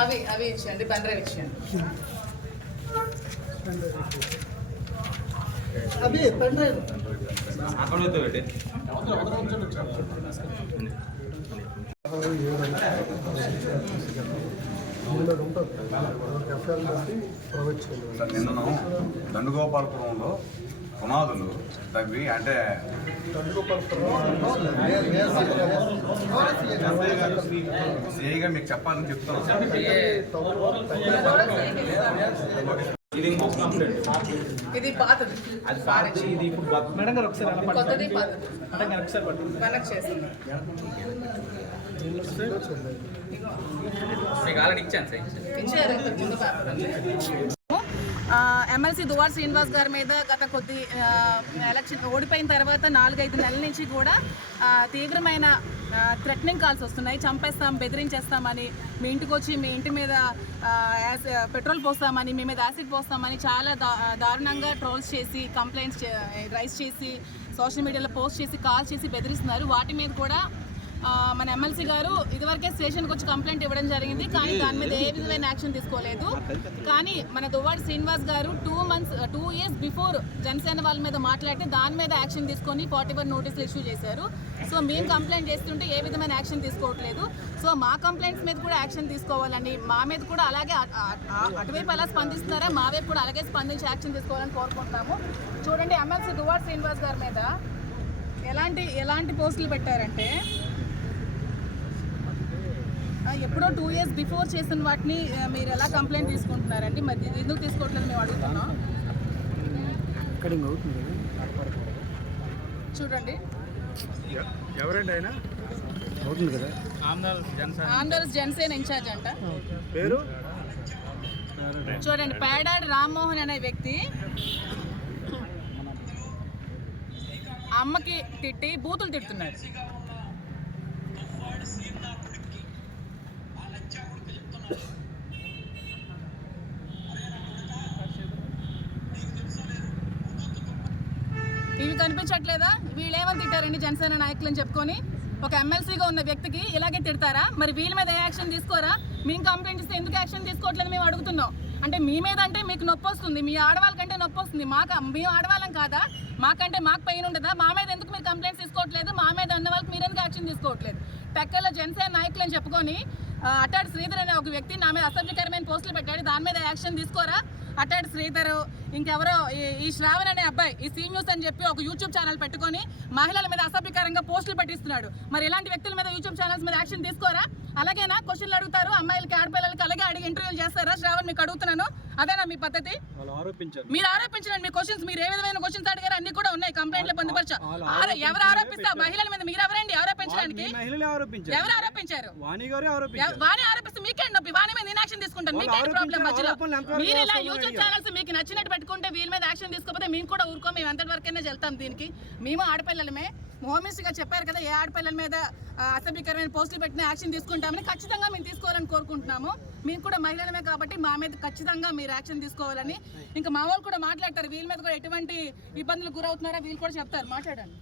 అవి అవి ఇచ్చేయండి బండ్రవి ఇచ్చేయండి. అవి బండ్రవి అక్కడ నిన్న ఉంటుంది ఎఫ్ఐఆర్ బట్టి ప్రొవైడ్ చేయాలి నిన్నను దండుగోపాలపురంలో పునాదులు తగ్గి అంటే సిఐగా మీకు చెప్పాలని చెప్తున్నాను ఇది ఇంకొక కంప్లైంట్ ఇది పాతది. అది పాచి ఇది ఇప్పుడు మేడం గారు ఒకసారి అలా. కొత్తది పాతది. మేడం గారు ఒకసారి పట్టుకోండి. కనెక్ట్ చేస్తున్నాం మీకు ఆల్రెడీ ఇచ్చాను సార్. ఇచ్చారు ఇంత చిన్న పేపర్ ఎమ్మెల్సీ దువార్ శ్రీనివాస్ గారి మీద గత కొద్ది ఎలక్షన్ ఓడిపోయిన తర్వాత నాలుగైదు నెలల నుంచి కూడా తీవ్రమైన థ్రెటనింగ్ కాల్స్ వస్తున్నాయి. చంపేస్తాం బెదిరించేస్తామని మీ ఇంటికి వచ్చి మీ ఇంటి మీద యాస్- పెట్రోల్ పోస్తామని మీ మీద యాసిడ్ పోస్తామని చాలా దా దారుణంగా ట్రోల్స్ చేసి కంప్లైంట్స్ రైస్ చేసి సోషల్ మీడియాలో పోస్ట్ చేసి కాల్ చేసి బెదిరిస్తున్నారు. వాటి మీద కూడా మన ఎమ్మెల్సీ గారు ఇదివరకే స్టేషన్కి వచ్చి కంప్లైంట్ ఇవ్వడం జరిగింది. కానీ దాని మీద ఏ విధమైన యాక్షన్ తీసుకోలేదు. కానీ మన దువ్వాడి శ్రీనివాస్ గారు two months two years before Janasena వాళ్ళ మీద మాట్లాడితే దాని మీద యాక్షన్ తీసుకొని ఫార్టీ వన్ నోటీసులు ఇష్యూ చేశారు. సో మేము కంప్లైంట్ చేస్తుంటే ఏ విధమైన యాక్షన్ తీసుకోవట్లేదు. సో మా కంప్లైంట్స్ మీద కూడా యాక్షన్ తీసుకోవాలని మా మీద కూడా అలాగే అటువైపు ఎలా స్పందిస్తున్నారా? మా వైపు కూడా అలాగే స్పందించి యాక్షన్ తీసుకోవాలని కోరుకుంటున్నాము. చూడండి ఎమ్మెల్సీ దువ్వాడి శ్రీనివాస్ గారి మీద ఎలాంటి ఎలాంటి పోస్టులు పెట్టారంటే ఎప్పుడో టూ ఇయర్స్ బిఫోర్ చేసిన వాటిని మీరు ఎలా కంప్లైంట్ తీసుకుంటున్నారండి? మరి ఎందుకు తీసుకోవట్లేదు మేము అడుగుతున్నాం. చూడండి. ఎవరండి ఆయన? అవుతుంది కదా. ఆంధ్రప్రదేశ్ జనసేన ఇన్ఛార్జ్ అంట. పేరు? చూడండి పేడాడి రామ్మోహన్ అనే వ్యక్తి అమ్మకి తిట్టి బూతులు తిడుతున్నాడు. ఇవి కనిపించట్లేదా? వీళ్ళు ఏమని తిట్టారండి జనసేన నాయకులు అని చెప్పుకొని? ఒక ఎమ్మెల్సీగా ఉన్న వ్యక్తికి ఇలాగే తిడతారా? మరి వీళ్ళ మీద ఏ యాక్షన్ తీసుకోరా? మేము కంప్లైంట్ ఇస్తే ఎందుకు యాక్షన్ తీసుకోవట్లేదు మేము అడుగుతున్నాం. అంటే మీ మీద అంటే మీకు నొప్పి వస్తుంది మీ ఆడవాళ్ళకంటే నొప్పి వస్తుంది. మాకు మేము ఆడవాళ్ళం కాదా? మాకంటే మాకు పెయిన్ ఉండదా? మా మీద ఎందుకు మీరు కంప్లైంట్స్ తీసుకోవట్లేదు? మా మీద ఉన్న వాళ్ళకి మీరు ఎందుకు యాక్షన్ తీసుకోవట్లేదు? టెక్కలో జనసేన నాయకులు అని చెప్పుకొని అటాడు శ్రీధర్ అనే ఒక వ్యక్తి నా మీద అసభ్యకరమైన పోస్టులు పెట్టాడు. దాని మీద యాక్షన్ తీసుకోరా? అట్టాడు శ్రీధర్ ఇంకెవరో ఈ- శ్రావణ్ అనే అబ్బాయి ఈ సీ న్యూస్ అని చెప్పి ఒక యూట్యూబ్ ఛానల్ పెట్టుకొని మహిళల మీద అసభ్యకరంగా పోస్టులు పెట్టిస్తున్నాడు. మరి ఇలాంటి వ్యక్తుల మీద యూట్యూబ్ ఛానల్స్ మీద యాక్షన్ తీసుకోరా? అలాగేనా? క్వశ్చన్లు అడుగుతారు అమ్మాయిలకి ఆడపిల్లలకి అలాగే అడిగి ఇంటర్వ్యూలు చేస్తారా? శ్రావణ్ మీకు అడుగుతున్నాను. అదేనా మీ పద్ధతి? మీరు ఆరోపించిన మీ క్వశ్చన్స్ మీరు ఏ విధమైన క్వశ్చన్స్ అడిగారు అన్ని కూడా ఉన్నాయి. కంప్లైంట్లు పొందుపరచా. ఎవరు ఆరోపిస్తా మహిళల మీద మీరు ఎవరండి ఆరోపించడానికి? ఎవరు ఆరోపించారు? వాణి ఆరోపించారు. మీకేంటి నొప్పి వాణి మీద నేను యాక్షన్ తీసుకుంటాను. మీకేంటి ప్రాబ్లం మధ్యలో. మీరు ఇలా యూట్యూబ్? ఛానల్స్ మీకు నచ్చినట్టు పెట్టుకుంటే వీళ్ళ మీద యాక్షన్ తీసుకోకపోతే మేము కూడా ఊరుకో మేము ఎంతటి వరకైనా వెళ్తాం దీనికి. మేము ఆడపిల్లలమే. హోమినిస్ట్గా చెప్పారు కదా ఏ ఆడపిల్లల మీద అసభ్యకరమైన పోస్టులు పెట్టిన యాక్షన్ తీసుకుంటామని ఖచ్చితంగా మేము తీసుకోవాలని కోరుకుంటున్నాము. మేము కూడా మహిళలమే కాబట్టి మా మీద ఖచ్చితంగా మీరు యాక్షన్ తీసుకోవాలని. ఇంకా మా వాళ్ళు కూడా మాట్లాడతారు వీళ్ళ మీద కూడా ఎటువంటి ఇబ్బందులు గురవుతున్నారో వీళ్ళు కూడా చెప్తారు. మాట్లాడండి.